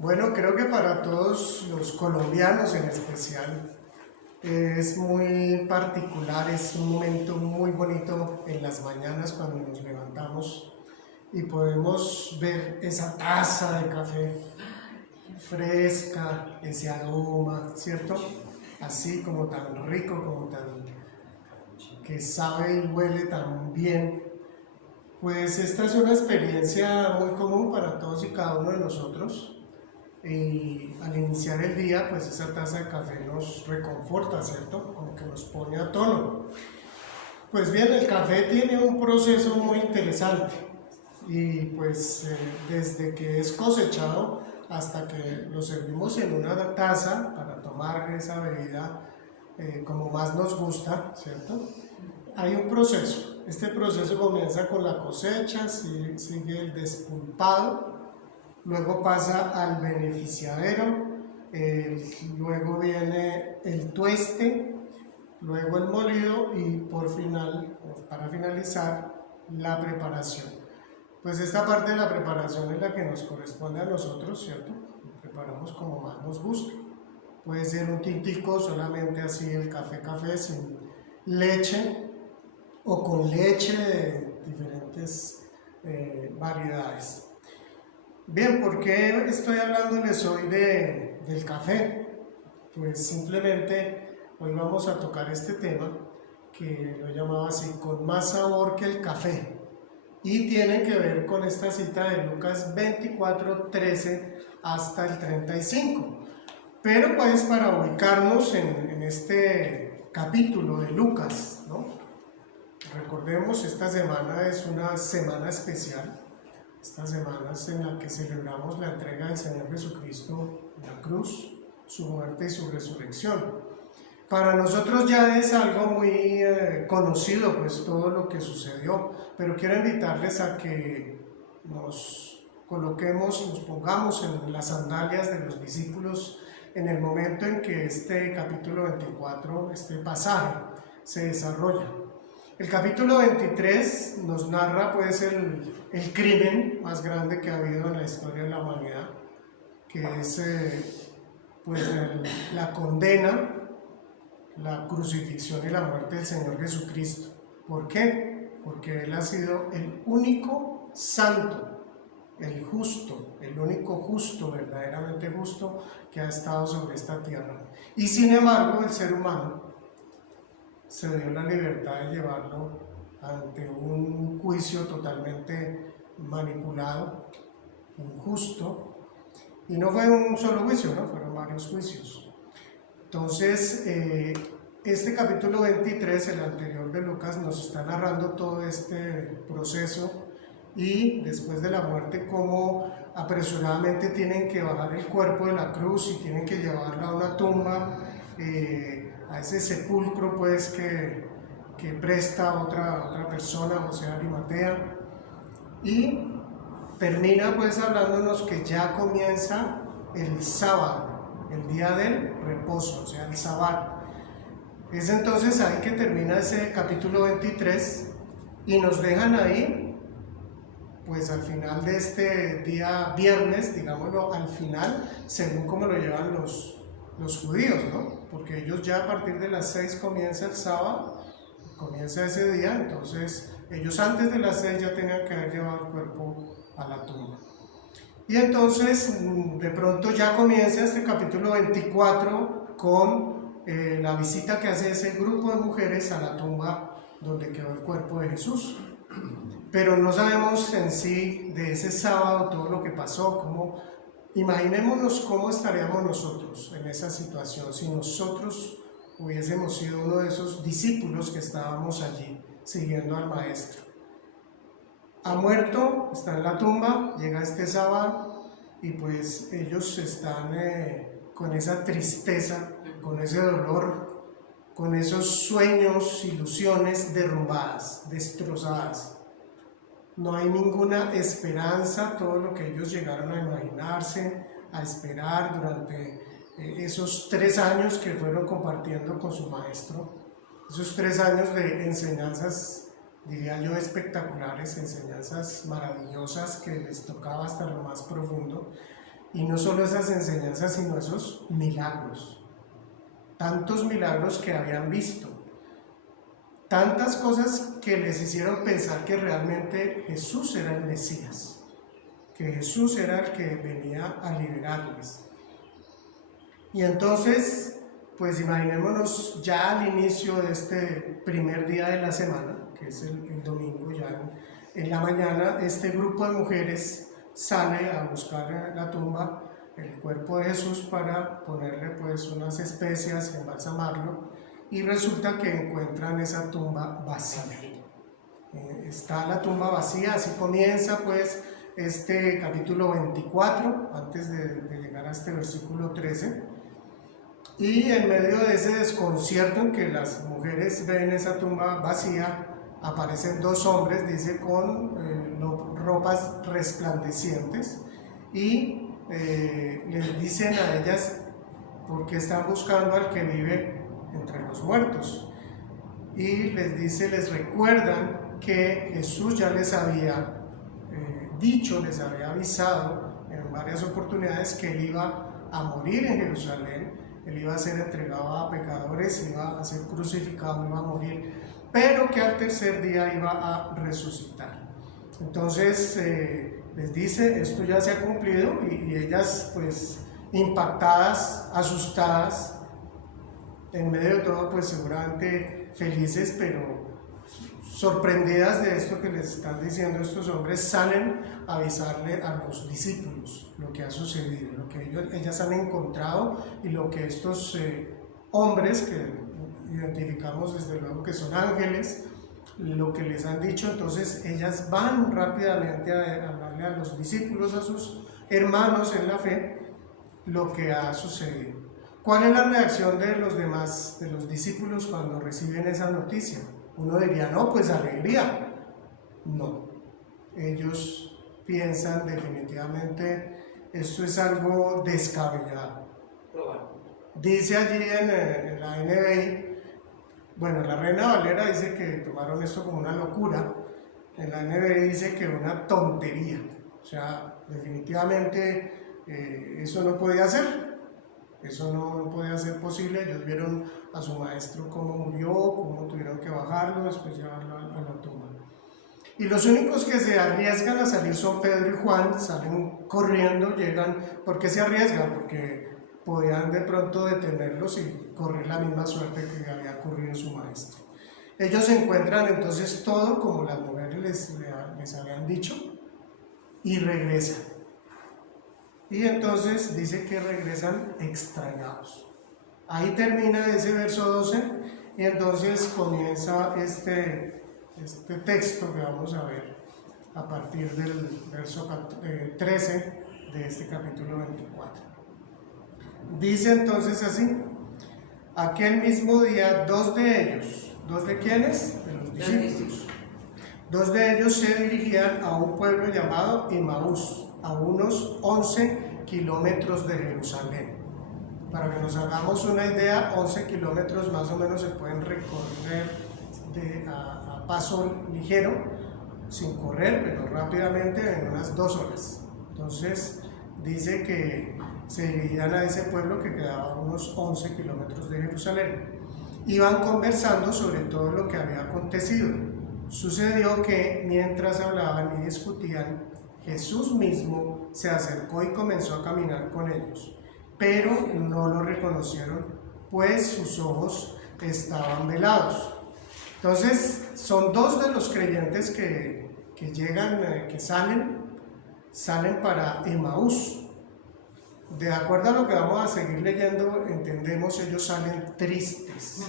Bueno, creo que para todos los colombianos en especial es muy particular, es un momento muy bonito en las mañanas cuando nos levantamos y podemos ver esa taza de café fresca, ese aroma, ¿cierto? Así como tan rico, como tan que sabe y huele tan bien. Pues esta es una experiencia muy común para todos y cada uno de nosotros. Y al iniciar el día, pues esa taza de café nos reconforta, ¿cierto? Como que nos pone a tono. Pues bien, el café tiene un proceso muy interesante y pues desde que es cosechado hasta que lo servimos en una taza para tomar esa bebida como más nos gusta, ¿cierto? Hay un proceso. Este proceso comienza con la cosecha, sigue el despulpado, luego pasa al beneficiadero, luego viene el tueste, luego el molido y para finalizar, la preparación. Pues esta parte de la preparación es la que nos corresponde a nosotros, ¿cierto? Lo preparamos como más nos gusta. Puede ser un tintico, solamente así el café sin leche o con leche de diferentes variedades. Bien, ¿por qué estoy hablándoles hoy del café? Pues simplemente hoy vamos a tocar este tema que lo llamaba así, con más sabor que el café. Y tiene que ver con esta cita de Lucas 24, 13 hasta el 35. Pero pues para ubicarnos en este capítulo de Lucas, ¿no? Recordemos, esta semana es una semana especial. Esta semana es en la que celebramos la entrega del Señor Jesucristo en la cruz, su muerte y su resurrección. Para nosotros ya es algo muy conocido, pues todo lo que sucedió, pero quiero invitarles a que nos pongamos en las sandalias de los discípulos en el momento en que este capítulo 24, este pasaje, se desarrolla. El capítulo 23 nos narra pues el crimen más grande que ha habido en la historia de la humanidad, que es la condena, la crucifixión y la muerte del Señor Jesucristo. ¿Por qué? Porque Él ha sido el único santo, el justo, el único justo, verdaderamente justo, que ha estado sobre esta tierra. Y sin embargo, el ser humano se dio la libertad de llevarlo ante un juicio totalmente manipulado, injusto, y no fue un solo juicio, ¿no? Fueron varios juicios. Entonces, este capítulo 23, el anterior de Lucas, nos está narrando todo este proceso y después de la muerte, cómo apresuradamente tienen que bajar el cuerpo de la cruz y tienen que llevarla a una tumba, a ese sepulcro pues que presta otra persona, José de Arimatea, y termina pues hablándonos que ya comienza el sábado, el día del reposo, o sea, el sábado. Es entonces ahí que termina ese capítulo 23 y nos dejan ahí, pues al final de este día viernes, digámoslo, al final, según como lo llevan los judíos, ¿no? Porque ellos ya a partir de las 6 comienza el sábado, comienza ese día, entonces ellos antes de las 6 ya tenían que haber llevado el cuerpo a la tumba. Y entonces de pronto ya comienza este capítulo 24 con la visita que hace ese grupo de mujeres a la tumba donde quedó el cuerpo de Jesús. Pero no sabemos en sí de ese sábado todo lo que pasó, imaginémonos cómo estaríamos nosotros en esa situación si nosotros hubiésemos sido uno de esos discípulos que estábamos allí siguiendo al Maestro. Ha muerto, está en la tumba, llega este sábado y pues ellos están con esa tristeza, con ese dolor, con esos sueños, ilusiones derrumbadas, destrozadas. No hay ninguna esperanza, todo lo que ellos llegaron a imaginarse, a esperar durante esos 3 años que fueron compartiendo con su Maestro, esos 3 años de enseñanzas, diría yo, espectaculares, enseñanzas maravillosas que les tocaba hasta lo más profundo. Y no solo esas enseñanzas, sino esos milagros. Tantos milagros que habían visto. Tantas cosas que les hicieron pensar que realmente Jesús era el Mesías. Que Jesús era el que venía a liberarles. Y entonces, pues imaginémonos ya al inicio de este primer día de la semana, que es el domingo, ya en la mañana, este grupo de mujeres sale a buscar la tumba, el cuerpo de Jesús, para ponerle pues unas especias, embalsamarlo, y resulta que encuentran esa tumba vacía. Está la tumba vacía, así comienza pues este capítulo 24, antes de llegar a este versículo 13, y en medio de ese desconcierto en que las mujeres ven esa tumba vacía, aparecen dos hombres, dice, con ropas resplandecientes, y les dicen a ellas por qué están buscando al que vive entre los muertos, y les dice, les recuerdan que Jesús ya les había dicho, les había avisado en varias oportunidades que él iba a morir en Jerusalén, él iba a ser entregado a pecadores, iba a ser crucificado, iba a morir, pero que al tercer día iba a resucitar. Entonces les dice, esto ya se ha cumplido, y ellas pues impactadas, asustadas, en medio de todo pues seguramente felices, pero sorprendidas de esto que les están diciendo estos hombres, salen a avisarle a los discípulos lo que ha sucedido, lo que ellas han encontrado, y lo que estos hombres, que identificamos desde luego que son ángeles, lo que les han dicho. Entonces ellas van rápidamente a hablarle a los discípulos, a sus hermanos en la fe, lo que ha sucedido. ¿Cuál es la reacción de los demás, de los discípulos, cuando reciben esa noticia? Uno diría, no, pues alegría. No, ellos piensan definitivamente, esto es algo descabellado. Dice allí en la NBI, bueno, la Reina Valera dice que tomaron esto como una locura, en la NBI dice que una tontería, o sea, definitivamente eso no podía ser. Eso no podía ser posible. Ellos vieron a su maestro cómo murió, cómo tuvieron que bajarlo, después llevarlo a la tumba. Y los únicos que se arriesgan a salir son Pedro y Juan, salen corriendo, llegan. ¿Por qué se arriesgan? Porque podían de pronto detenerlos y correr la misma suerte que había ocurrido su maestro. Ellos encuentran entonces todo como las mujeres les habían dicho, y regresan. Y entonces dice que regresan extrañados. Ahí termina ese verso 12, y entonces comienza este texto que vamos a ver a partir del verso 13 de este capítulo 24. Dice entonces así: aquel mismo día, dos de ellos, ¿dos de quiénes? De los discípulos. Dos de ellos se dirigían a un pueblo llamado Emaús, a unos 11 kilómetros de Jerusalén. Para que nos hagamos una idea, 11 kilómetros más o menos se pueden recorrer a paso ligero, sin correr, pero rápidamente, en unas 2 horas. Entonces dice que se dirigían a ese pueblo que quedaba a unos 11 kilómetros de Jerusalén. Iban conversando sobre todo lo que había acontecido. Sucedió que mientras hablaban y discutían, Jesús mismo se acercó y comenzó a caminar con ellos, pero no lo reconocieron, pues sus ojos estaban velados. Entonces son dos de los creyentes que llegan, que salen para Emaús. De acuerdo a lo que vamos a seguir leyendo, entendemos, ellos salen tristes.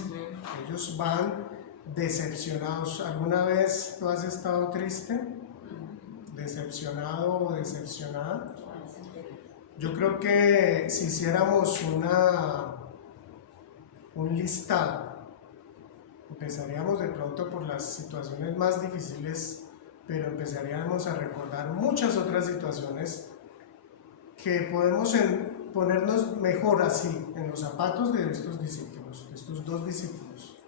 Ellos van decepcionados. ¿Alguna vez tú has estado triste? ¿Decepcionado o decepcionada? Yo creo que si hiciéramos un listado, empezaríamos de pronto por las situaciones más difíciles, pero empezaríamos a recordar muchas otras situaciones que podemos ponernos mejor así en los zapatos de estos discípulos, de estos dos discípulos.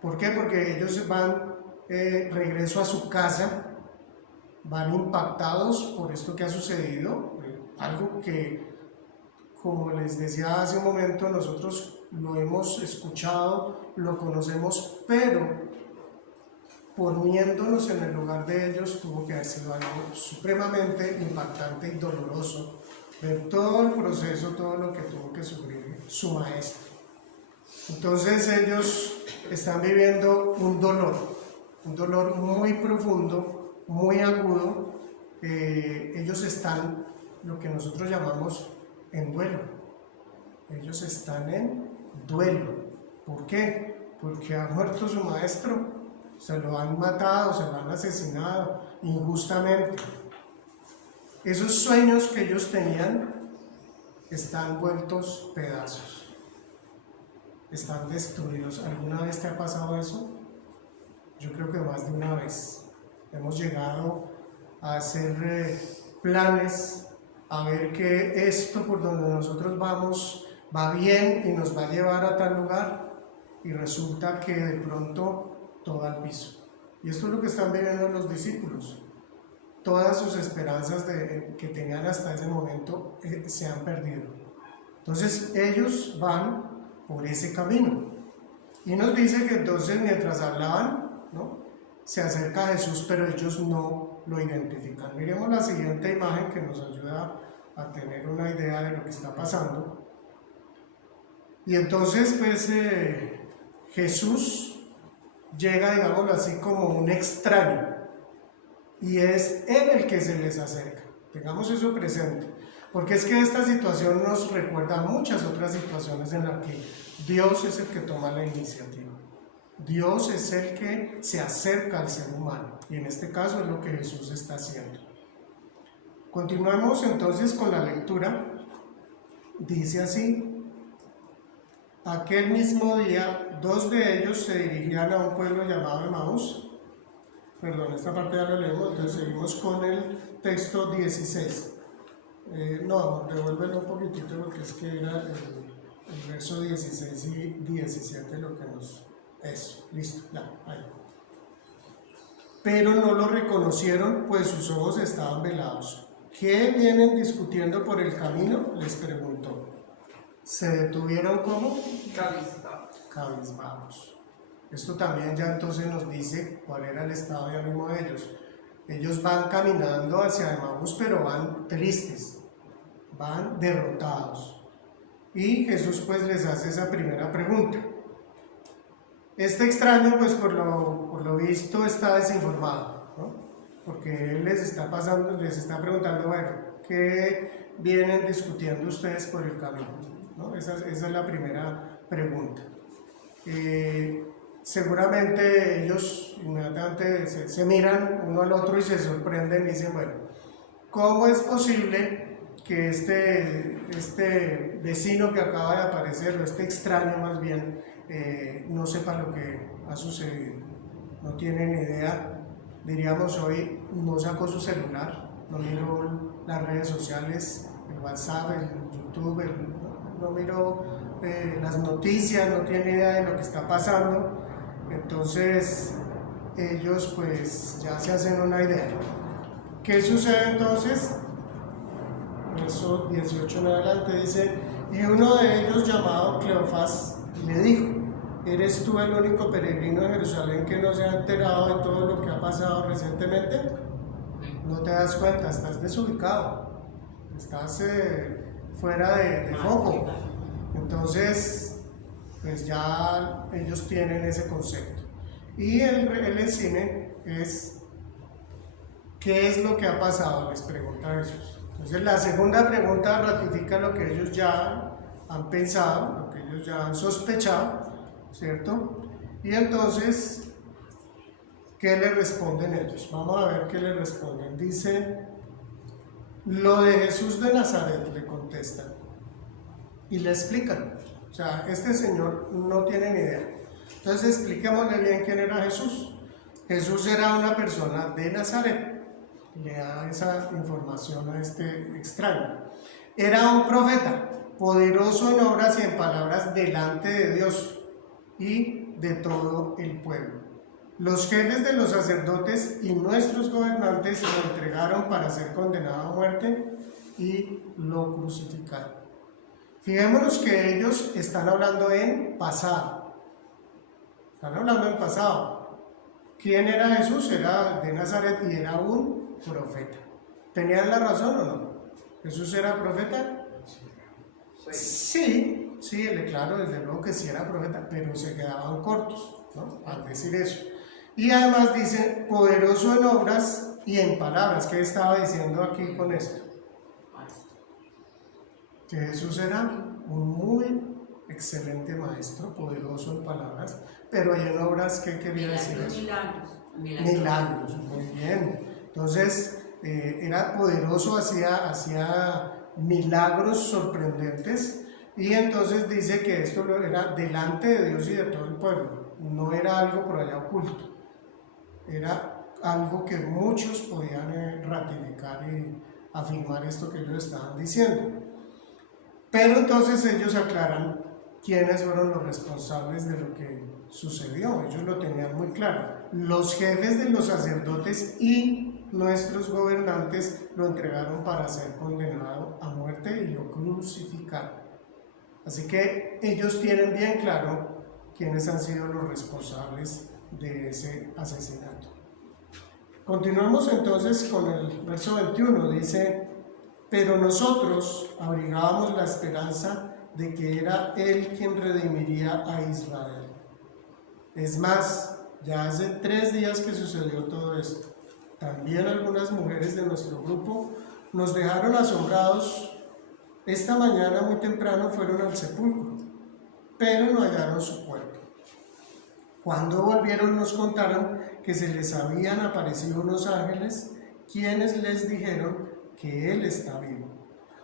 ¿Por qué? Porque ellos van regreso a su casa, van impactados por esto que ha sucedido. algo que, como les decía hace un momento, nosotros lo hemos escuchado, lo conocemos, pero poniéndonos en el lugar de ellos tuvo que haber sido algo supremamente impactante y doloroso ver todo el proceso, todo lo que tuvo que sufrir su maestro. Entonces ellos están viviendo un dolor muy profundo, muy agudo. Ellos están, lo que nosotros llamamos, en duelo. Ellos están en duelo. ¿Por qué? Porque ha muerto su maestro, se lo han matado, se lo han asesinado injustamente. Esos sueños que ellos tenían están vueltos pedazos, están destruidos. ¿Alguna vez te ha pasado eso? Yo creo que más de una vez. Hemos llegado a hacer planes, a ver que esto por donde nosotros vamos va bien y nos va a llevar a tal lugar, y resulta que de pronto todo al piso. Y esto es lo que están viviendo los discípulos. Todas sus esperanzas que tenían hasta ese momento se han perdido. Entonces ellos van por ese camino. Y nos dice que entonces mientras hablaban, ¿no?, se acerca a Jesús, pero ellos no lo identifican. Miremos la siguiente imagen que nos ayuda a tener una idea de lo que está pasando. Y entonces pues Jesús llega, digámoslo así, como un extraño, y es Él el que se les acerca. Tengamos eso presente, porque es que esta situación nos recuerda a muchas otras situaciones en las que Dios es el que toma la iniciativa. Dios es el que se acerca al ser humano, y en este caso es lo que Jesús está haciendo. Continuamos entonces con la lectura. Dice así: aquel mismo día, 2 de ellos se dirigían a un pueblo llamado Emaús. Perdón, esta parte ya la leemos, entonces seguimos con el texto 16. No, devuélvelo un poquitito porque es que era el verso 16 y 17 lo que nos... Eso, listo, ya, ahí. Pero no lo reconocieron, pues sus ojos estaban velados. ¿Qué vienen discutiendo por el camino?, les preguntó. Se detuvieron como cabizbajos. Esto también ya entonces nos dice cuál era el estado de ánimo de ellos. Ellos van caminando hacia Emaús, pero van tristes, van derrotados. Y Jesús pues les hace esa primera pregunta. Este extraño pues por lo visto está desinformado, ¿no? Porque él les está preguntando, bueno, ¿qué vienen discutiendo ustedes por el camino?, ¿no? Esa es la primera pregunta. Seguramente ellos inmediatamente se miran uno al otro y se sorprenden y dicen, bueno, ¿cómo es posible que este vecino que acaba de aparecer, o este extraño más bien, no sepa lo que ha sucedido? No tiene ni idea. Diríamos hoy, no sacó su celular, no miró las redes sociales, el WhatsApp, el YouTube, no miró las noticias, no tiene idea de lo que está pasando. Entonces ellos pues ya se hacen una idea. ¿Qué sucede entonces? Verso 18 en adelante dice: y uno de ellos, llamado Cleofás, le dijo: ¿eres tú el único peregrino de Jerusalén que no se ha enterado de todo lo que ha pasado recientemente? ¿No te das cuenta? Estás desubicado, estás fuera de foco. Entonces pues ya ellos tienen ese concepto. Y el encine es: ¿qué es lo que ha pasado?, les pregunta Jesús. Entonces la segunda pregunta ratifica lo que ellos ya han pensado, lo que ellos ya han sospechado, ¿cierto? Y entonces, ¿qué le responden ellos? Vamos a ver qué le responden. Dice: lo de Jesús de Nazaret, le contestan, y le explican. O sea, este señor no tiene ni idea. Entonces expliquémosle bien quién era Jesús. Jesús era una persona de Nazaret. Le da esa información a este extraño. Era un profeta, poderoso en obras y en palabras delante de Dios y de todo el pueblo. Los jefes de los sacerdotes y nuestros gobernantes lo entregaron para ser condenado a muerte y lo crucificaron. Fijémonos que ellos están hablando en pasado. Están hablando en pasado. ¿Quién era Jesús? Era de Nazaret y era un profeta. ¿Tenían la razón o no? ¿Jesús era profeta? Sí, claro, desde luego que sí era profeta, pero se quedaban cortos, ¿no?, al decir eso. Y además dice, poderoso en obras y en palabras. ¿Qué estaba diciendo aquí con esto? Que Jesús era un muy excelente maestro, poderoso en palabras, pero en obras, ¿qué quería decir eso? Milagros, muy bien. Entonces, era poderoso, hacía milagros sorprendentes, y entonces dice que esto era delante de Dios y de todo el pueblo, no era algo por allá oculto, era algo que muchos podían ratificar y afirmar esto que ellos estaban diciendo. Pero entonces ellos aclaran quiénes fueron los responsables de lo que sucedió. Ellos lo tenían muy claro. Los jefes de los sacerdotes y nuestros gobernantes lo entregaron para ser condenado a muerte y lo crucificaron. Así que ellos tienen bien claro quiénes han sido los responsables de ese asesinato. Continuamos entonces con el verso 21. Dice: pero nosotros abrigábamos la esperanza de que era Él quien redimiría a Israel. Es más, ya hace 3 días que sucedió todo esto. También algunas mujeres de nuestro grupo nos dejaron asombrados. Esta mañana muy temprano fueron al sepulcro, pero no hallaron su cuerpo. Cuando volvieron nos contaron que se les habían aparecido unos ángeles, quienes les dijeron que Él está vivo.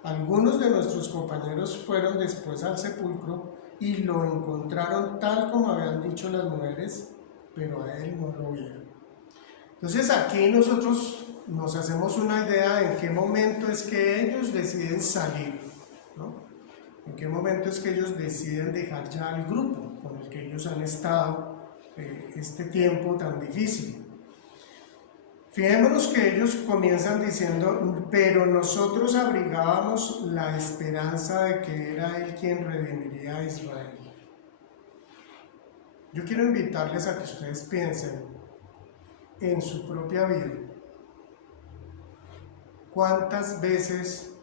Algunos de nuestros compañeros fueron después al sepulcro y lo encontraron tal como habían dicho las mujeres, pero a Él no lo vieron. Entonces aquí nosotros nos hacemos una idea de en qué momento es que ellos deciden salir, ¿no? En qué momento es que ellos deciden dejar ya el grupo con el que ellos han estado este tiempo tan difícil. Fijémonos que ellos comienzan diciendo: pero nosotros abrigábamos la esperanza de que era Él quien redimiría a Israel. Yo quiero invitarles a que ustedes piensen en su propia vida. ¿Cuántas veces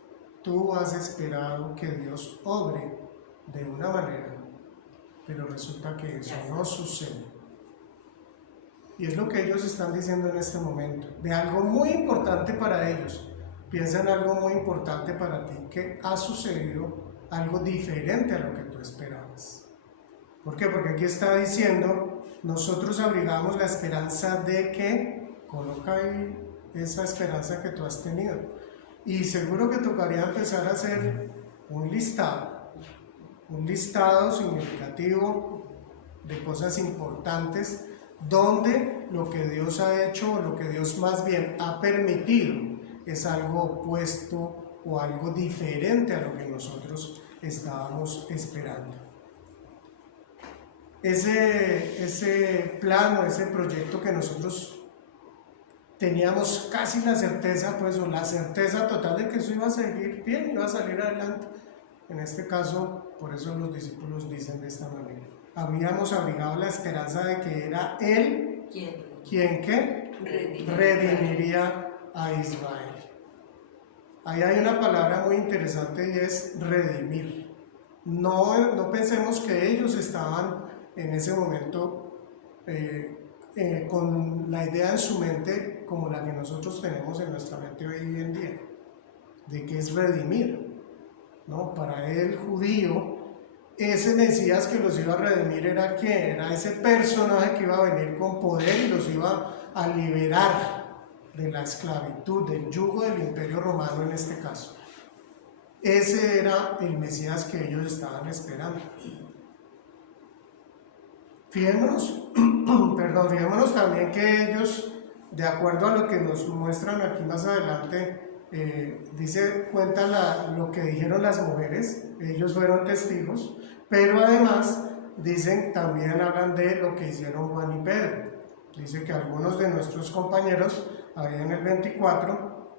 tú has esperado que Dios obre de una manera, pero resulta que eso no sucede? Y es lo que ellos están diciendo en este momento, de algo muy importante para ellos. Piensa en algo muy importante para ti, que ha sucedido algo diferente a lo que tú esperabas. ¿Por qué? Porque aquí está diciendo: nosotros abrigamos la esperanza de que, coloca ahí esa esperanza que tú has tenido. Y seguro que tocaría empezar a hacer un listado significativo de cosas importantes, donde lo que Dios ha hecho, o lo que Dios más bien ha permitido, es algo opuesto o algo diferente a lo que nosotros estábamos esperando. Ese plan o ese proyecto que nosotros teníamos casi la certeza, pues, o la certeza total de que eso iba a seguir bien, iba a salir adelante. En este caso, por eso los discípulos dicen de esta manera: habíamos abrigado la esperanza de que era Él quien redimiría a Israel. Ahí hay una palabra muy interesante y es redimir. No pensemos que ellos estaban en ese momento con la idea en su mente como la que nosotros tenemos en nuestra mente hoy en día, de que es redimir, ¿no? Para el judío, ese Mesías que los iba a redimir era ¿quién? Era ese personaje que iba a venir con poder y los iba a liberar de la esclavitud, del yugo del Imperio Romano en este caso. Ese era el Mesías que ellos estaban esperando. Fijémonos también que ellos, de acuerdo a lo que nos muestran aquí más adelante, cuenta lo que dijeron las mujeres. Ellos fueron testigos, pero además también hablan de lo que hicieron Juan y Pedro. Dice que algunos de nuestros compañeros, ahí en el 24,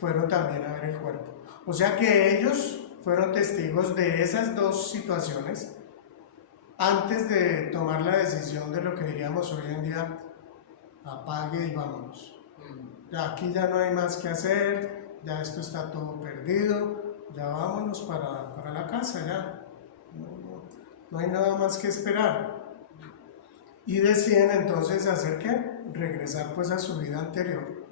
fueron también a ver el cuerpo. O sea que ellos fueron testigos de esas dos situaciones antes de tomar la decisión de lo que diríamos hoy en día, apague y vámonos. Ya aquí ya no hay más que hacer, ya esto está todo perdido, ya vámonos para la casa, ya. No hay nada más que esperar. Y deciden entonces hacer ¿qué? Regresar pues a su vida anterior,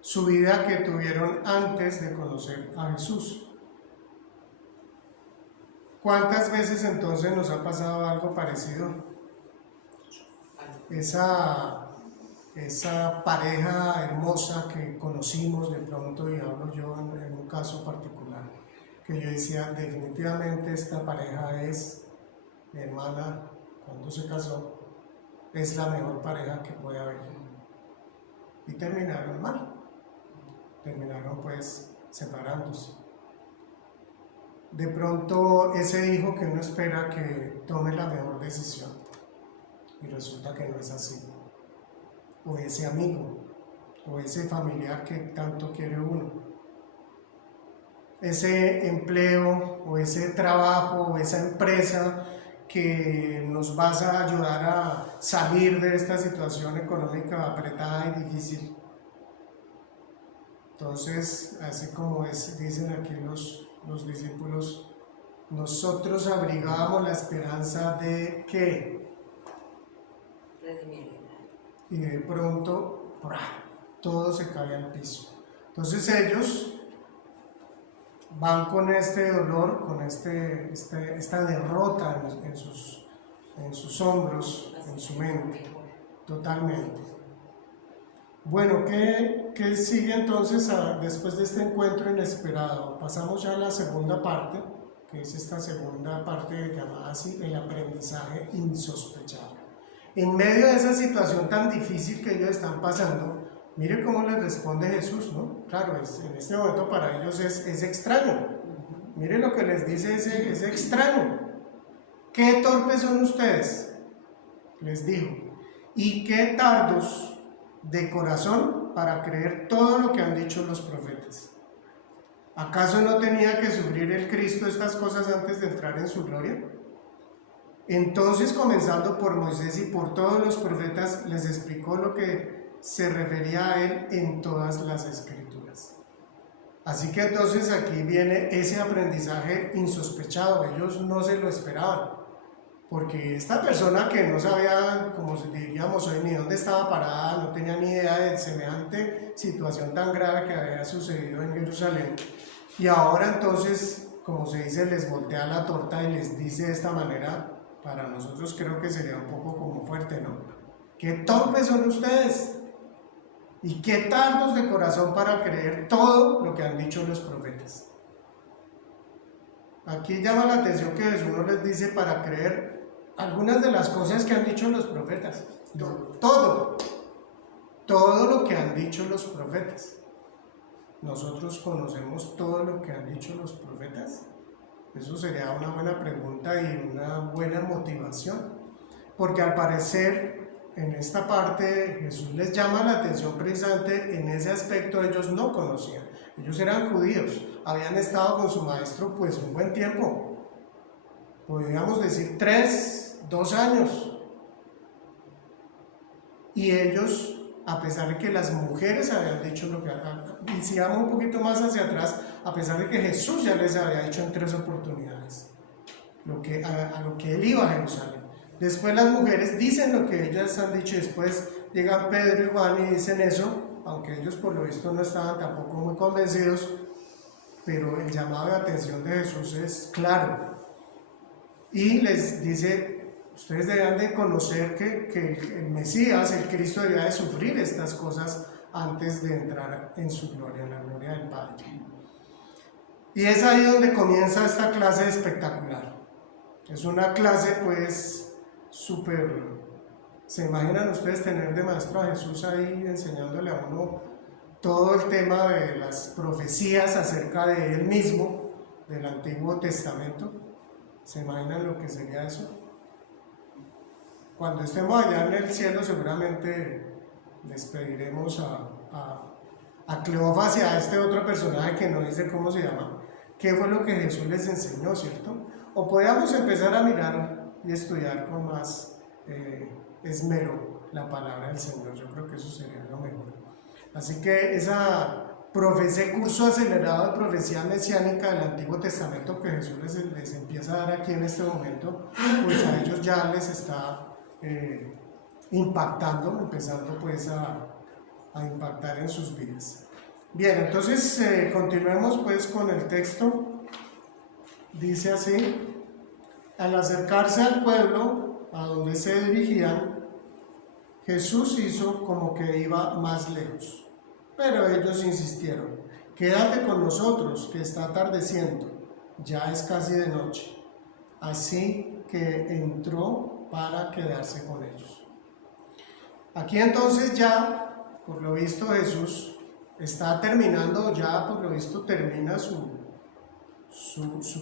su vida que tuvieron antes de conocer a Jesús. ¿Cuántas veces entonces nos ha pasado algo parecido? Esa pareja hermosa que conocimos de pronto, y hablo yo en un caso particular, que yo decía, definitivamente esta pareja es, mi hermana, cuando se casó, es la mejor pareja que puede haber. Y terminaron mal, terminaron pues separándose. De pronto ese hijo que uno espera que tome la mejor decisión, y resulta que no es así. O ese amigo, o ese familiar que tanto quiere uno. Ese empleo, o ese trabajo, o esa empresa que nos va a ayudar a salir de esta situación económica apretada y difícil. Entonces, así como dicen aquí los discípulos, nosotros abrigábamos la esperanza de que, y de pronto, todo se cae al piso. Entonces ellos van con este dolor, con esta derrota en sus hombros, en su mente, totalmente. Bueno, ¿qué sigue entonces después de este encuentro inesperado? Pasamos ya a la segunda parte, que es esta segunda parte llamada así, el aprendizaje insospechado. En medio de esa situación tan difícil que ellos están pasando, mire cómo les responde Jesús, ¿no? Claro, en este momento para ellos es extraño. Mire lo que les dice, es extraño. ¿Qué torpes son ustedes? Les dijo. ¿Y qué tardos de corazón para creer todo lo que han dicho los profetas? ¿Acaso no tenía que sufrir el Cristo estas cosas antes de entrar en su gloria? Entonces, comenzando por Moisés y por todos los profetas, les explicó lo que se refería a él en todas las escrituras. Así que entonces aquí viene ese aprendizaje insospechado. Ellos no se lo esperaban, porque esta persona que no sabía, como diríamos hoy, ni dónde estaba parada, no tenía ni idea de semejante situación tan grave que había sucedido en Jerusalén, y ahora entonces, como se dice, les voltea la torta y les dice de esta manera. Para nosotros creo que sería un poco como fuerte, ¿no? ¿Qué torpes son ustedes? ¿Y qué tardos de corazón para creer todo lo que han dicho los profetas? Aquí llama la atención que Jesús no les dice para creer algunas de las cosas que han dicho los profetas. Todo lo que han dicho los profetas. ¿Nosotros conocemos todo lo que han dicho los profetas? Eso sería una buena pregunta y una buena motivación, porque al parecer en esta parte Jesús les llama la atención precisamente en ese aspecto. Ellos no conocían, ellos eran judíos, habían estado con su maestro pues un buen tiempo, podríamos decir 2 años, y ellos, a pesar de que las mujeres habían dicho lo que, y si vamos un poquito más hacia atrás, a pesar de que Jesús ya les había dicho en 3 oportunidades a lo que él iba a Jerusalén. Después las mujeres dicen lo que ellas han dicho, y después llegan Pedro y Juan y dicen eso, aunque ellos por lo visto no estaban tampoco muy convencidos, pero el llamado de atención de Jesús es claro, y les dice: ustedes deben de conocer que el Mesías, el Cristo, debía de sufrir estas cosas antes de entrar en su gloria, en la gloria del Padre. Y es ahí donde comienza esta clase espectacular. Es una clase pues súper... ¿Se imaginan ustedes tener de maestro a Jesús ahí enseñándole a uno todo el tema de las profecías acerca de él mismo, del Antiguo Testamento? ¿Se imaginan lo que sería eso? Cuando estemos allá en el cielo seguramente les pediremos a a Cleofas y a este otro personaje que no dice cómo se llama, qué fue lo que Jesús les enseñó, ¿cierto? O podríamos empezar a mirar y estudiar con más esmero la palabra del Señor. Yo creo que eso sería lo mejor. Así que ese curso acelerado de profecía mesiánica del Antiguo Testamento que Jesús les empieza a dar aquí en este momento, pues a ellos ya les está impactando, empezando pues a impactar en sus vidas. Bien, entonces continuemos pues con el texto. Dice así: al acercarse al pueblo a donde se dirigían, Jesús hizo como que iba más lejos, pero ellos insistieron: quédate con nosotros, que está atardeciendo, ya es casi de noche. Así que entró para quedarse con ellos. Aquí entonces ya, por lo visto, Jesús está terminando, ya por lo visto termina su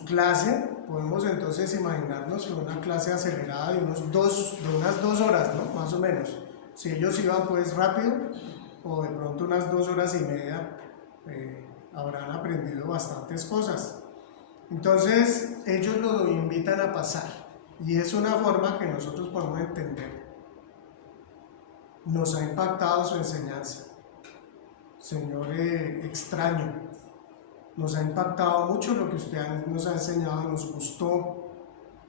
clase. Podemos entonces imaginarnos una clase acelerada de unas 2 horas, ¿no? Más o menos. Si ellos iban pues rápido, o de pronto unas 2 horas y media, habrán aprendido bastantes cosas. Entonces ellos lo invitan a pasar, y es una forma que nosotros podemos entender. Nos ha impactado su enseñanza, Señor extraño. Nos ha impactado mucho lo que usted nos ha enseñado, nos gustó,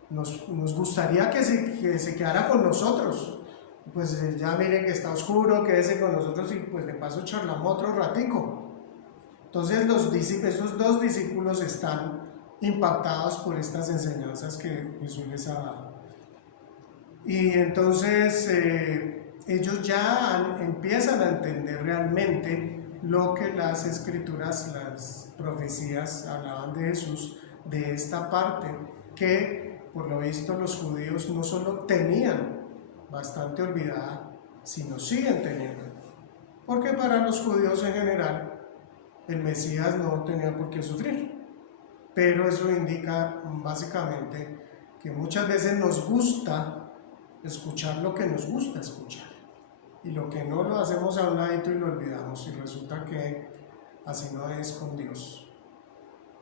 nos gustaría que se quedara con nosotros. Pues ya miren que está oscuro, quédese con nosotros y pues de paso charlamos otro ratico. Entonces esos 2 discípulos están impactados por estas enseñanzas que Jesús les ha dado. Y entonces ellos ya empiezan a entender realmente lo que las escrituras, las profecías hablaban de Jesús, de esta parte que por lo visto los judíos no solo tenían bastante olvidada, sino siguen teniendo, porque para los judíos en general el Mesías no tenía por qué sufrir, pero eso indica básicamente que muchas veces nos gusta escuchar lo que nos gusta escuchar, y lo que no lo hacemos a un ladito y lo olvidamos, y resulta que así no es con Dios.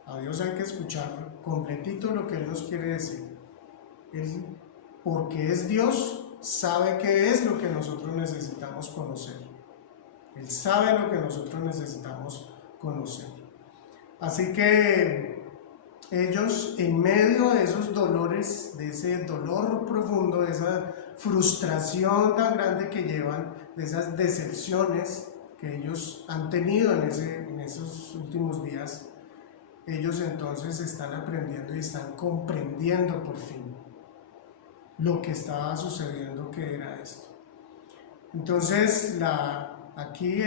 A Dios hay que escuchar completito lo que Él nos quiere decir. Él, porque es Dios, sabe qué es lo que nosotros necesitamos conocer. Él sabe lo que nosotros necesitamos conocer. Así que ellos, en medio de esos dolores, de ese dolor profundo, de esa frustración tan grande que llevan, de esas decepciones que ellos han tenido en esos últimos días, ellos entonces están aprendiendo y están comprendiendo por fin lo que estaba sucediendo, que era esto. Entonces aquí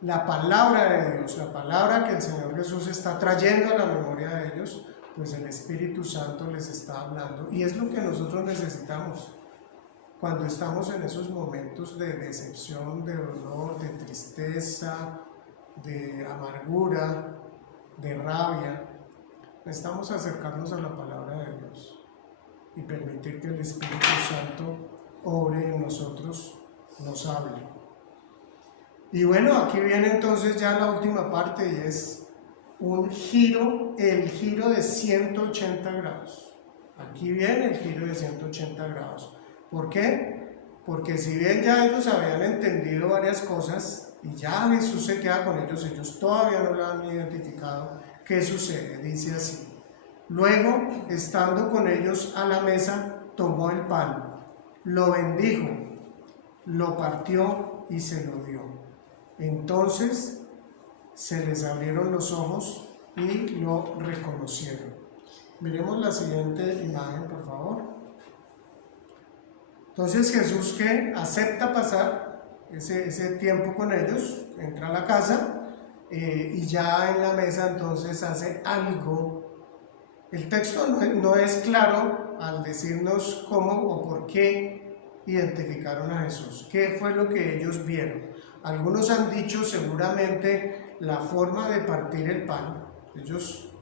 la palabra de Dios, la palabra que el Señor Jesús está trayendo a la memoria de ellos, pues el Espíritu Santo les está hablando, y es lo que nosotros necesitamos cuando estamos en esos momentos de decepción, de dolor, de tristeza, de amargura, de rabia. Necesitamos acercarnos a la palabra de Dios y permitir que el Espíritu Santo obre en nosotros, nos hable. Y bueno, aquí viene entonces ya la última parte, y es el giro de 180 grados. Aquí viene el giro de 180 grados. ¿Por qué? Porque si bien ya ellos habían entendido varias cosas y ya Jesús se queda con ellos, ellos todavía no lo han identificado. ¿Qué sucede? Dice así: luego, estando con ellos a la mesa, tomó el pan, lo bendijo, lo partió y se lo dio. Entonces se les abrieron los ojos y lo reconocieron. Miremos la siguiente imagen, por favor. Entonces Jesús, que acepta pasar ese tiempo con ellos, entra a la casa y ya en la mesa entonces hace algo. El texto no es claro al decirnos cómo o por qué identificaron a Jesús, qué fue lo que ellos vieron. Algunos han dicho seguramente la forma de partir el pan. Ellos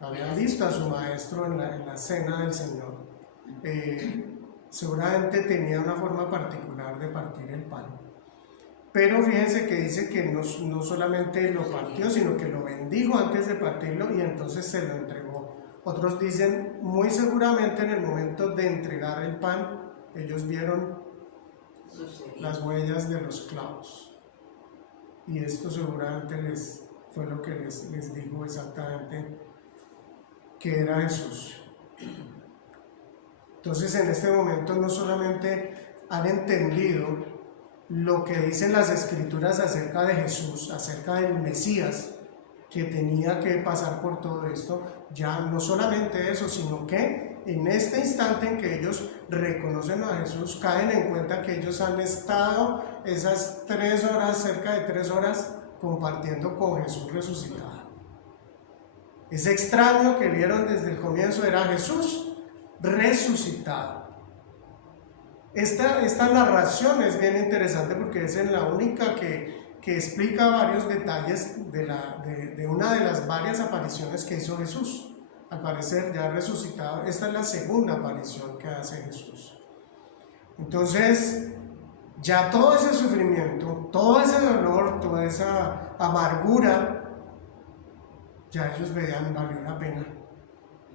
habían visto a su maestro en la cena del Señor. Seguramente tenía una forma particular de partir el pan. pero fíjense que dice que no solamente lo partió, sino que lo bendijo antes de partirlo y entonces se lo entregó. Otros dicen, muy seguramente en el momento de entregar el pan, ellos vieron las huellas de los clavos. Y esto seguramente fue lo que les dijo exactamente que era Jesús. Entonces en este momento no solamente han entendido lo que dicen las Escrituras acerca de Jesús, acerca del Mesías, que tenía que pasar por todo esto, ya no solamente eso, sino que en este instante en que ellos reconocen a Jesús, caen en cuenta que ellos han estado esas 3 horas, cerca de 3 horas, compartiendo con Jesús resucitado. Ese extraño que vieron desde el comienzo era Jesús resucitado. Esta narración es bien interesante porque es la única que explica varios detalles de una de las varias apariciones que hizo Jesús. Al parecer ya resucitado, esta es la segunda aparición que hace Jesús. Entonces, ya todo ese sufrimiento, todo ese dolor, toda esa amargura, ya ellos veían, valió la pena.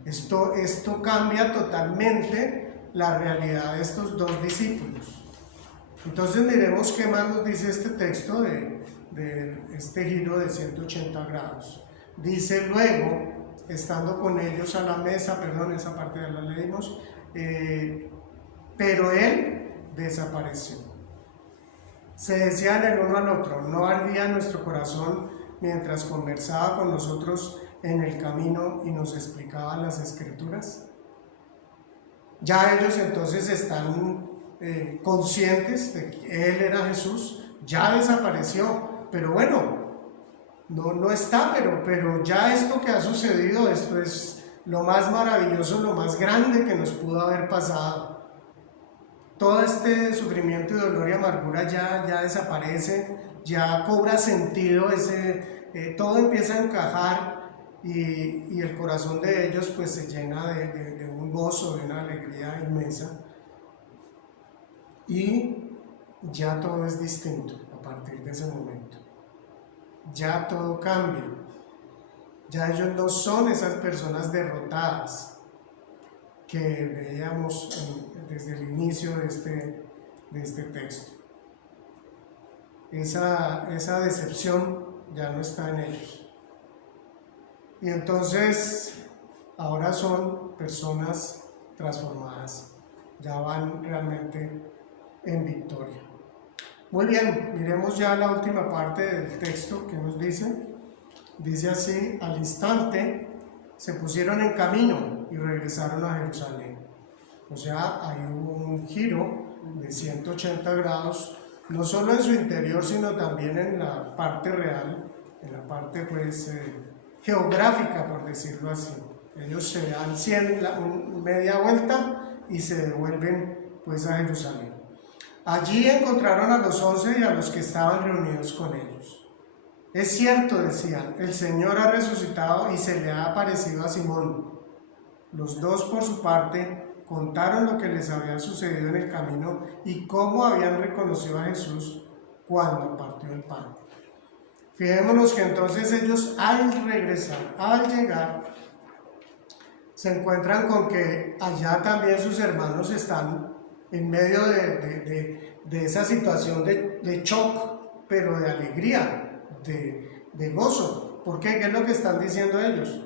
Esto cambia totalmente la realidad de estos 2 discípulos. Entonces miremos qué más nos dice este texto de este giro de 180 grados. Dice luego, estando con ellos a la mesa, esa parte ya la leímos, pero él desapareció. Se decían el uno al otro, ¿no ardía nuestro corazón mientras conversaba con nosotros en el camino y nos explicaba las Escrituras? Ya ellos entonces están conscientes de que Él era Jesús, ya desapareció, pero bueno, no está, pero ya esto que ha sucedido, esto es lo más maravilloso, lo más grande que nos pudo haber pasado. Todo este sufrimiento y dolor y amargura ya desaparece, ya cobra sentido, todo empieza a encajar y el corazón de ellos pues se llena de un gozo, de una alegría inmensa. Y ya todo es distinto a partir de ese momento. Ya todo cambia. Ya ellos no son esas personas derrotadas que veíamos desde el inicio de este texto. Esa decepción ya no está en ellos. Y entonces ahora son personas transformadas. Ya van realmente en victoria. Muy bien, miremos ya la última parte del texto que nos dice. Dice así: al instante se pusieron en camino y regresaron a Jerusalén. O sea, hay un giro de 180 grados, no solo en su interior, sino también en la parte real, en la parte pues geográfica, por decirlo así. Ellos se dan media vuelta y se devuelven pues a Jerusalén. Allí encontraron a los 11 y a los que estaban reunidos con ellos. Es cierto, decían, el Señor ha resucitado y se le ha aparecido a Simón. Los 2 por su parte contaron lo que les había sucedido en el camino y cómo habían reconocido a Jesús cuando partió el pan. Fijémonos que entonces ellos al regresar, al llegar, se encuentran con que allá también sus hermanos están en medio de esa situación de shock, pero de alegría, de gozo. ¿Por qué? ¿Qué es lo que están diciendo ellos?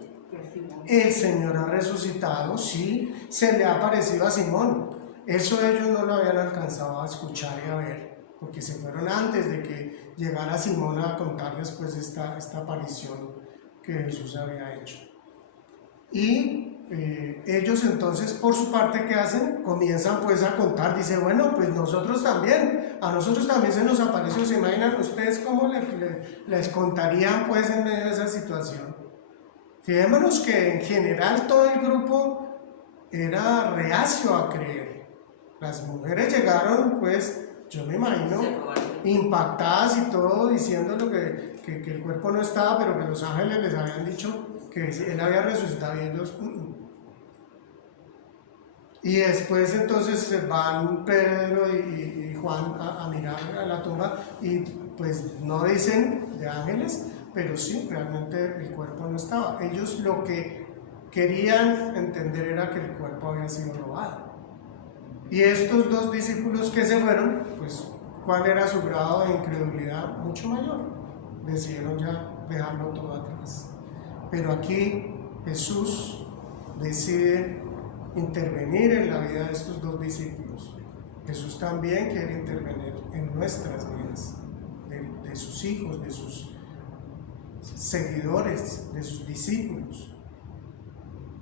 El Señor ha resucitado, sí, se le ha aparecido a Simón. Eso ellos no lo habían alcanzado a escuchar y a ver, porque se fueron antes de que llegara Simón a contarles pues esta aparición que Jesús había hecho. Y ellos entonces por su parte, ¿qué hacen? Comienzan pues a contar, dice, bueno, pues nosotros también, a nosotros también se nos apareció. ¿Se imaginan ustedes cómo les contarían pues en medio de esa situación? Fijémonos que en general todo el grupo era reacio a creer. Las mujeres llegaron pues, yo me imagino, impactadas y todo, diciendo que el cuerpo no estaba, pero que los ángeles les habían dicho que él había resucitado y ellos... Y después entonces van Pedro y Juan a mirar a la tumba y pues no dicen de ángeles, pero sí, realmente el cuerpo no estaba. Ellos lo que querían entender era que el cuerpo había sido robado. Y estos dos discípulos que se fueron, pues ¿cuál era su grado de incredulidad? Mucho mayor. Decidieron ya dejarlo todo atrás. Pero aquí Jesús decide intervenir en la vida de estos dos discípulos. Jesús también quiere intervenir en nuestras vidas, de sus hijos, de sus seguidores, de sus discípulos.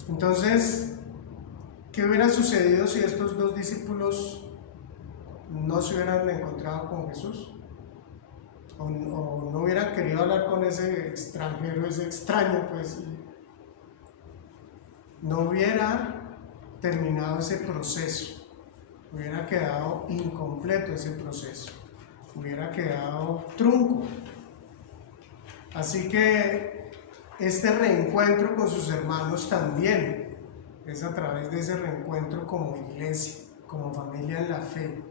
Entonces, ¿qué hubiera sucedido si estos dos discípulos no se hubieran encontrado con Jesús? O no hubieran querido hablar con ese extranjero, ese extraño, pues no hubiera terminado ese proceso, hubiera quedado incompleto ese proceso, hubiera quedado trunco. Así que este reencuentro con sus hermanos también es a través de ese reencuentro como iglesia, como familia en la fe,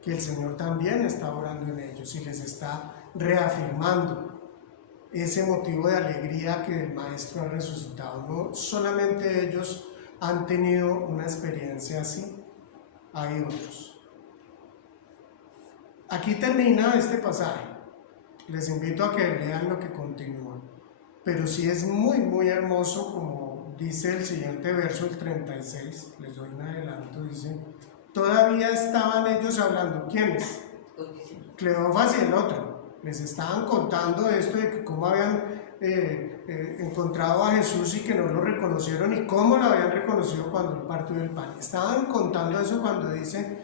que el Señor también está orando en ellos y les está reafirmando ese motivo de alegría que el Maestro ha resucitado. No solamente ellos han tenido una experiencia así, hay otros. Aquí termina este pasaje. Les invito a que lean lo que continúa. Pero sí es muy hermoso, como dice el siguiente verso, el 36. Les doy un adelanto, dice: todavía estaban ellos hablando. ¿Quiénes? Cleofas y el otro. Les estaban contando esto de que cómo habían encontrado a Jesús y que no lo reconocieron y cómo lo habían reconocido cuando él partió el pan. Estaban contando eso cuando dice,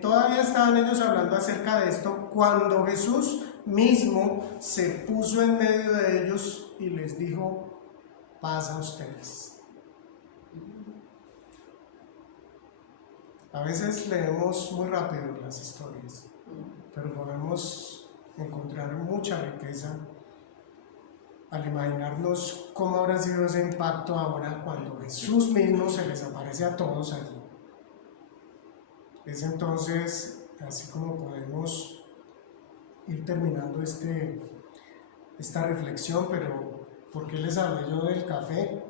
todavía estaban ellos hablando acerca de esto cuando Jesús mismo se puso en medio de ellos y les dijo: paz a ustedes. A veces leemos muy rápido las historias, pero podemos encontrar mucha riqueza al imaginarnos cómo habrá sido ese impacto ahora cuando Jesús mismo se les aparece a todos allí. Es entonces así como podemos ir terminando esta reflexión. pero ¿por qué les hablé yo del café?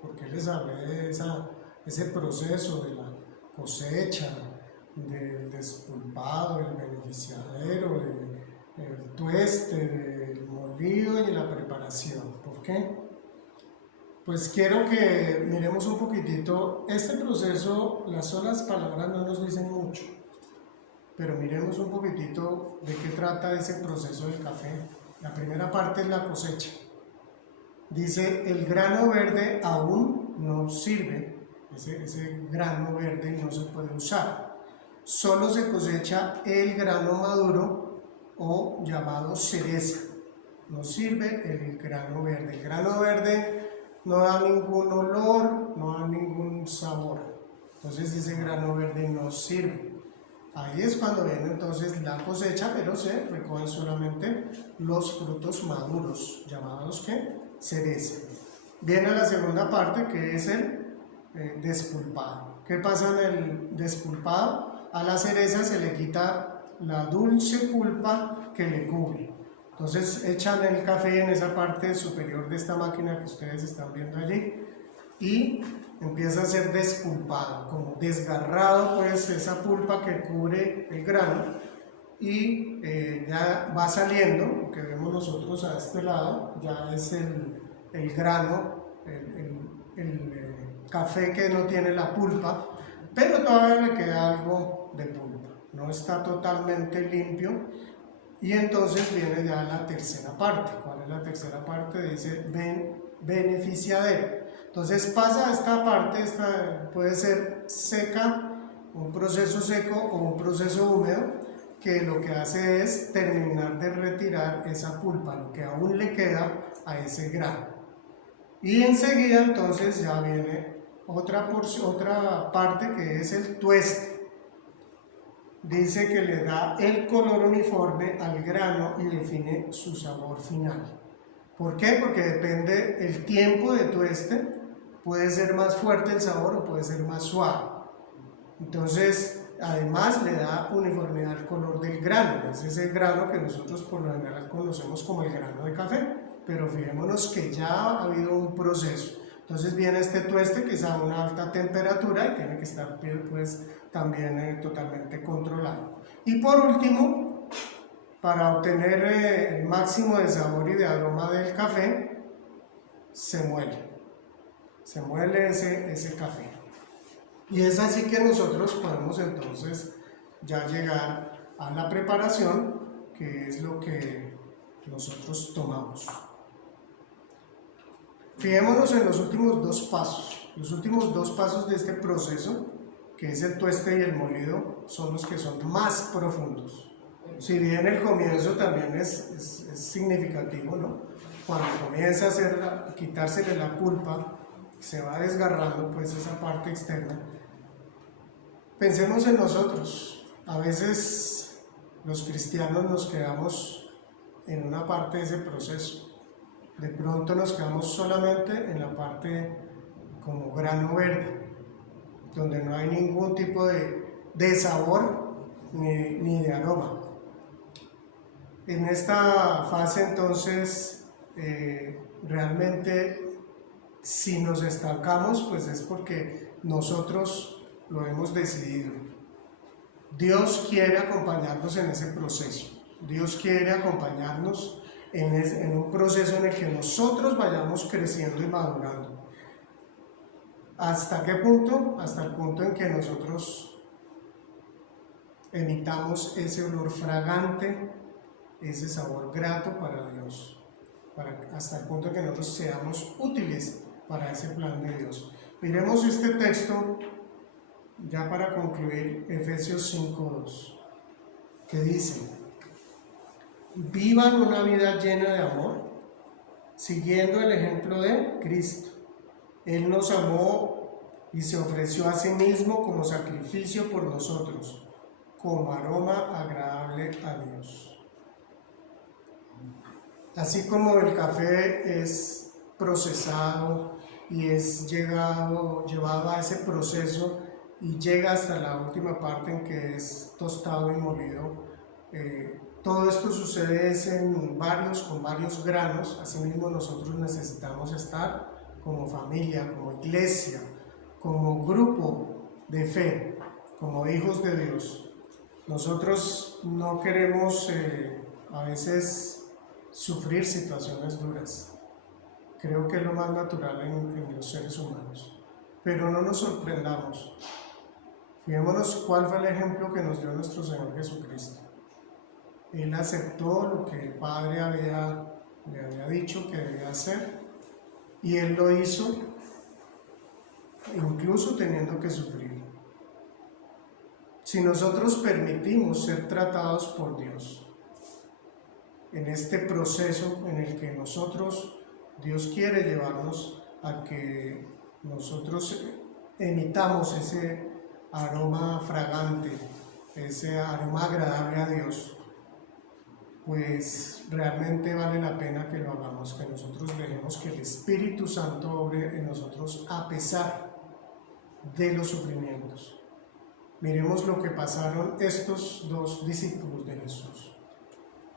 ¿Por qué les hablé de ese proceso de la cosecha, del despulpado, del beneficiadero, del tueste, del molido y la preparación? ¿Por qué? Pues quiero que miremos un poquitito este proceso. Las solas palabras no nos dicen mucho, pero miremos un poquitito de qué trata ese proceso del café. La primera parte es la cosecha. Dice: el grano verde aún no sirve, ese grano verde no se puede usar. Solo se cosecha el grano maduro o llamado cereza. No sirve el grano verde. El grano verde no da ningún olor, no da ningún sabor. Entonces ese grano verde no sirve. Ahí es cuando viene entonces la cosecha, pero se recogen solamente los frutos maduros, llamados ¿qué? Cereza. Viene la segunda parte, que es el despulpado. ¿Qué pasa en el despulpado? A la cereza se le quita la dulce pulpa que le cubre. Entonces echan el café en esa parte superior de esta máquina que ustedes están viendo allí y empieza a ser despulpado, como desgarrado pues esa pulpa que cubre el grano, y ya va saliendo. Lo que vemos nosotros a este lado ya es el grano, el café que no tiene la pulpa, pero todavía le queda algo de pulpa, no está totalmente limpio. Y entonces viene ya la tercera parte. ¿Cuál es la tercera parte? Dice beneficiadero. Entonces pasa esta parte, esta puede ser seca, un proceso seco o un proceso húmedo, que lo que hace es terminar de retirar esa pulpa, lo que aún le queda a ese grano. Y enseguida entonces ya viene otra parte, que es el tueste. Dice que le da el color uniforme al grano y define su sabor final. ¿Por qué? Porque depende el tiempo de tueste, puede ser más fuerte el sabor o puede ser más suave. Entonces, además le da uniformidad al color del grano. Es ese grano que nosotros por lo general conocemos como el grano de café, pero fijémonos que ya ha habido un proceso. Entonces viene este tueste que es a una alta temperatura y tiene que estar pues también totalmente controlado. Y por último, para obtener el máximo de sabor y de aroma del café, se muele ese café. Y es así que nosotros podemos entonces ya llegar a la preparación, que es lo que nosotros tomamos. Fijémonos en los últimos dos pasos. Los últimos dos pasos de este proceso, que es el tueste y el molido, son los que son más profundos. Si bien el comienzo también es significativo, ¿no? Cuando comienza a quitársele la pulpa, se va desgarrando pues esa parte externa. Pensemos en nosotros. A veces los cristianos nos quedamos en una parte de ese proceso. De pronto nos quedamos solamente en la parte como grano verde, donde no hay ningún tipo de sabor ni de aroma. En esta fase entonces realmente si nos estancamos pues es porque nosotros lo hemos decidido. Dios quiere acompañarnos en ese proceso. Dios quiere acompañarnos en un proceso en el que nosotros vayamos creciendo y madurando. ¿Hasta qué punto? Hasta el punto en que nosotros emitamos ese olor fragante, ese sabor grato para Dios, hasta el punto en que nosotros seamos útiles para ese plan de Dios. Miremos este texto ya para concluir, Efesios 5:2, que dice: vivan una vida llena de amor, siguiendo el ejemplo de Cristo. Él nos amó y se ofreció a sí mismo como sacrificio por nosotros, como aroma agradable a Dios. Así como el café es procesado y es llevado a ese proceso y llega hasta la última parte en que es tostado y molido, todo esto sucede con varios granos. Asimismo nosotros necesitamos estar como familia, como iglesia, como grupo de fe, como hijos de Dios. Nosotros no queremos a veces sufrir situaciones duras. Creo que es lo más natural en los seres humanos. Pero no nos sorprendamos. Fijémonos cuál fue el ejemplo que nos dio nuestro Señor Jesucristo. Él aceptó lo que el Padre le había dicho que debía hacer, y Él lo hizo, incluso teniendo que sufrir. Si nosotros permitimos ser tratados por Dios en este proceso en el que Dios quiere llevarnos a que nosotros emitamos ese aroma fragante, ese aroma agradable a Dios, pues realmente vale la pena que lo hagamos, que nosotros dejemos que el Espíritu Santo obre en nosotros a pesar de los sufrimientos. Miremos lo que pasaron estos dos discípulos de Jesús.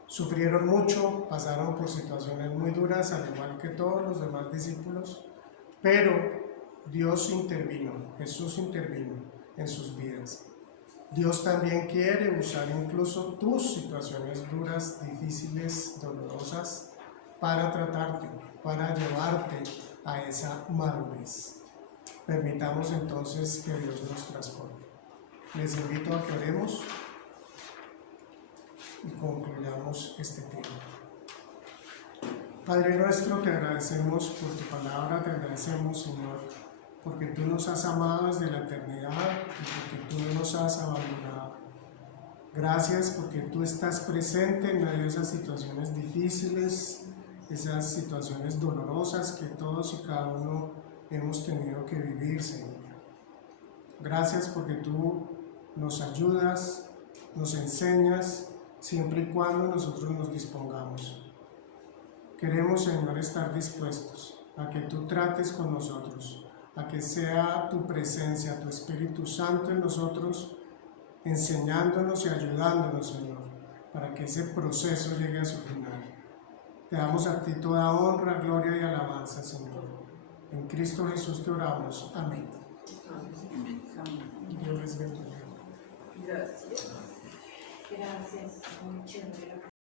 Sufrieron mucho, pasaron por situaciones muy duras, al igual que todos los demás discípulos, pero Dios intervino, Jesús intervino en sus vidas. Dios también quiere usar incluso tus situaciones duras, difíciles, dolorosas, para tratarte, para llevarte a esa madurez. Permitamos entonces que Dios nos transforme. Les invito a que oremos y concluyamos este tiempo. Padre nuestro, te agradecemos por tu palabra, te agradecemos, Señor, porque tú nos has amado desde la eternidad y porque tú no nos has abandonado. Gracias porque tú estás presente en medio de esas situaciones difíciles, esas situaciones dolorosas que todos y cada uno hemos tenido que vivir, Señor. Gracias porque tú nos ayudas, nos enseñas, siempre y cuando nosotros nos dispongamos. Queremos, Señor, estar dispuestos a que tú trates con nosotros, a que sea tu presencia, tu Espíritu Santo en nosotros, enseñándonos y ayudándonos, Señor, para que ese proceso llegue a su final. Te damos a ti toda honra, gloria y alabanza, Señor. En Cristo Jesús te oramos. Amén. Dios les bendiga. Gracias. Gracias, muy chévere.